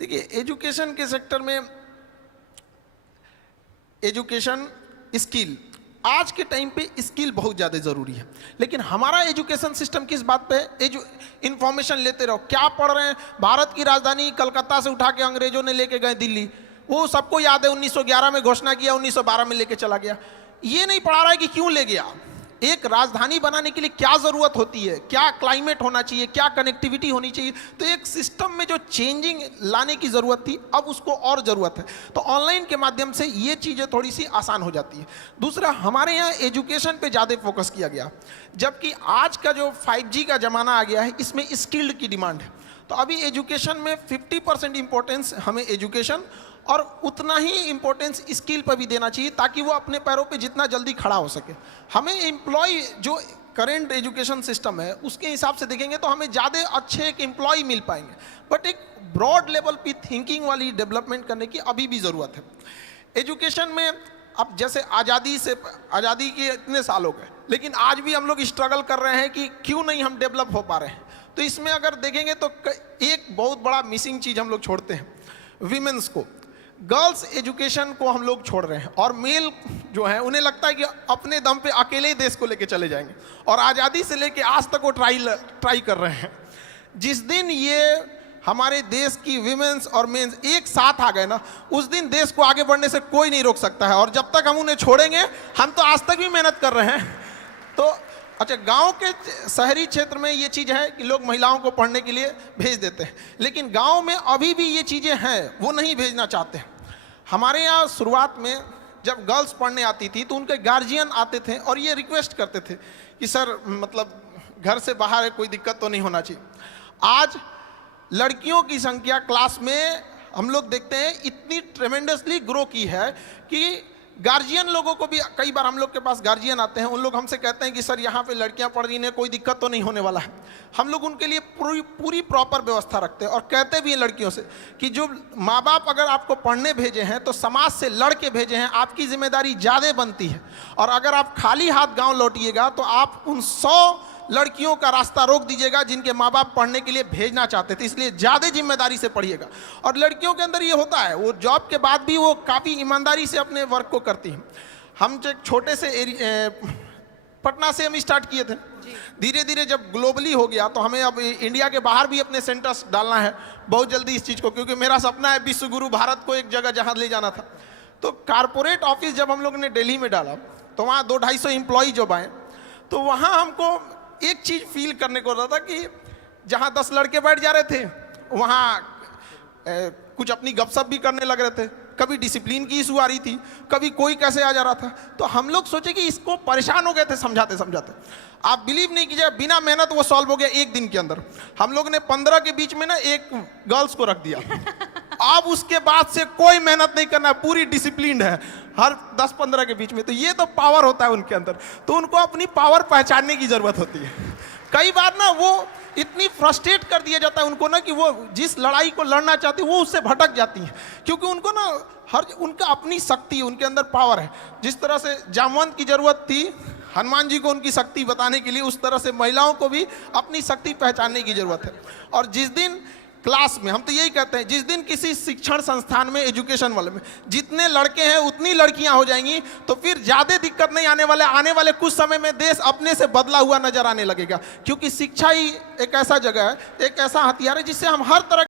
देखिए, एजुकेशन के सेक्टर में एजुकेशन स्किल, आज के टाइम पे स्किल बहुत ज़्यादा ज़रूरी है। लेकिन हमारा एजुकेशन सिस्टम किस बात पे इंफॉर्मेशन लेते रहो, क्या पढ़ रहे हैं। भारत की राजधानी कलकत्ता से उठा के अंग्रेजों ने लेके गए दिल्ली, वो सबको याद है। 1911 में घोषणा किया, 1912 में लेके चला गया। ये नहीं पढ़ा रहा है कि क्यों ले गया। एक राजधानी बनाने के लिए क्या ज़रूरत होती है, क्या क्लाइमेट होना चाहिए, क्या कनेक्टिविटी होनी चाहिए। तो एक सिस्टम में जो चेंजिंग लाने की ज़रूरत थी, अब उसको और ज़रूरत है। तो ऑनलाइन के माध्यम से ये चीज़ें थोड़ी सी आसान हो जाती है। दूसरा, हमारे यहाँ एजुकेशन पे ज़्यादा फोकस किया गया, जबकि आज का जो 5G का ज़माना आ गया है, इसमें स्किल्ड की डिमांड है। तो अभी एजुकेशन में 50% इंपॉर्टेंस हमें एजुकेशन और उतना ही इंपॉर्टेंस स्किल पर भी देना चाहिए, ताकि वो अपने पैरों पे जितना जल्दी खड़ा हो सके। हमें एम्प्लॉय जो करंट एजुकेशन सिस्टम है उसके हिसाब से देखेंगे तो हमें ज़्यादा अच्छे एक एम्प्लॉय मिल पाएंगे, बट एक ब्रॉड लेवल पे थिंकिंग वाली डेवलपमेंट करने की अभी भी ज़रूरत है। एजुकेशन में अब जैसे आज़ादी के इतने साल हो गए, लेकिन आज भी हम लोग स्ट्रगल कर रहे हैं कि क्यों नहीं हम डेवलप हो पा रहे हैं। तो इसमें अगर देखेंगे तो एक बहुत बड़ा मिसिंग चीज़ हम लोग छोड़ते हैं, विमेंस को। गर्ल्स एजुकेशन को हम लोग छोड़ रहे हैं, और मेल जो है उन्हें लगता है कि अपने दम पे अकेले ही देश को लेके चले जाएंगे, और आज़ादी से लेके आज तक वो ट्राई कर रहे हैं। जिस दिन ये हमारे देश की विमेंस और मेंस एक साथ आ गए ना, उस दिन देश को आगे बढ़ने से कोई नहीं रोक सकता है। और जब तक हम उन्हें छोड़ेंगे, हम तो आज तक भी मेहनत कर रहे हैं। तो अच्छा, गांव के शहरी क्षेत्र में ये चीज़ है कि लोग महिलाओं को पढ़ने के लिए भेज देते हैं, लेकिन गांव में अभी भी ये चीज़ें हैं, वो नहीं भेजना चाहते हैं। हमारे यहाँ शुरुआत में जब गर्ल्स पढ़ने आती थी तो उनके गार्जियन आते थे और ये रिक्वेस्ट करते थे कि सर, मतलब घर से बाहर है, कोई दिक्कत तो नहीं होना चाहिए। आज लड़कियों की संख्या क्लास में हम लोग देखते हैं इतनी ट्रेमेंडसली ग्रो की है कि गार्जियन लोगों को भी, कई बार हम लोग के पास गार्जियन आते हैं, उन लोग हमसे कहते हैं कि सर यहाँ पे लड़कियाँ पढ़ रही हैं, कोई दिक्कत तो नहीं होने वाला है। हम लोग उनके लिए पूरी प्रॉपर व्यवस्था रखते हैं, और कहते भी हैं लड़कियों से कि जो माँ बाप अगर आपको पढ़ने भेजे हैं तो समाज से लड़ के भेजे हैं, आपकी जिम्मेदारी ज़्यादा बनती है। और अगर आप खाली हाथ गाँव लौटिएगा तो आप उन 100 लड़कियों का रास्ता रोक दीजिएगा जिनके माँ बाप पढ़ने के लिए भेजना चाहते थे। इसलिए ज़्यादा जिम्मेदारी से पढ़िएगा। और लड़कियों के अंदर ये होता है, वो जॉब के बाद भी वो काफ़ी ईमानदारी से अपने वर्क को करती हैं। हम जो छोटे से पटना से हम स्टार्ट किए थे, धीरे धीरे जब ग्लोबली हो गया तो हमें अब इंडिया के बाहर भी अपने सेंटर्स डालना है बहुत जल्दी इस चीज़ को, क्योंकि मेरा सपना है विश्व गुरु भारत को एक जगह जहाँ ले जाना था। तो कारपोरेट ऑफिस जब हम लोग ने दिल्ली में डाला तो वहाँ 200-250 एम्प्लॉई जब आए, तो वहाँ हमको एक चीज़ फील करने को रहा था कि जहाँ 10 लड़के बैठ जा रहे थे, वहाँ कुछ अपनी गपशप भी करने लग रहे थे। कभी डिसिप्लिन की इशू आ रही थी, कभी कोई कैसे आ जा रहा था। तो हम लोग सोचे कि इसको परेशान हो गए थे समझाते समझाते। आप बिलीव नहीं कीजिए, बिना मेहनत वो सॉल्व हो गया एक दिन के अंदर। हम लोग ने 15 के बीच में ना एक गर्ल्स को रख दिया। अब उसके बाद से कोई मेहनत नहीं करना, पूरी डिसिप्लिन है हर 10-15 के बीच में। तो ये तो पावर होता है उनके अंदर, तो उनको अपनी पावर पहचानने की जरूरत होती है। कई बार ना वो इतनी फ्रस्ट्रेट कर दिया जाता है उनको ना कि वो जिस लड़ाई को लड़ना चाहती है वो उससे भटक जाती हैं, क्योंकि उनको ना उनका अपनी शक्ति है, उनके अंदर पावर है। जिस तरह से जामवंत की जरूरत थी हनुमान जी को उनकी शक्ति बताने के लिए, उस तरह से महिलाओं को भी अपनी शक्ति पहचानने की जरूरत है। और जिस दिन क्लास में, हम तो यही कहते हैं, जिस दिन किसी शिक्षण संस्थान में, एजुकेशन वाले में जितने लड़के हैं उतनी लड़कियां हो जाएंगी, तो फिर ज़्यादा दिक्कत नहीं आने वाले कुछ समय में देश अपने से बदला हुआ नजर आने लगेगा। क्योंकि शिक्षा ही एक ऐसा जगह है, एक ऐसा हथियार है जिससे हम हर तरह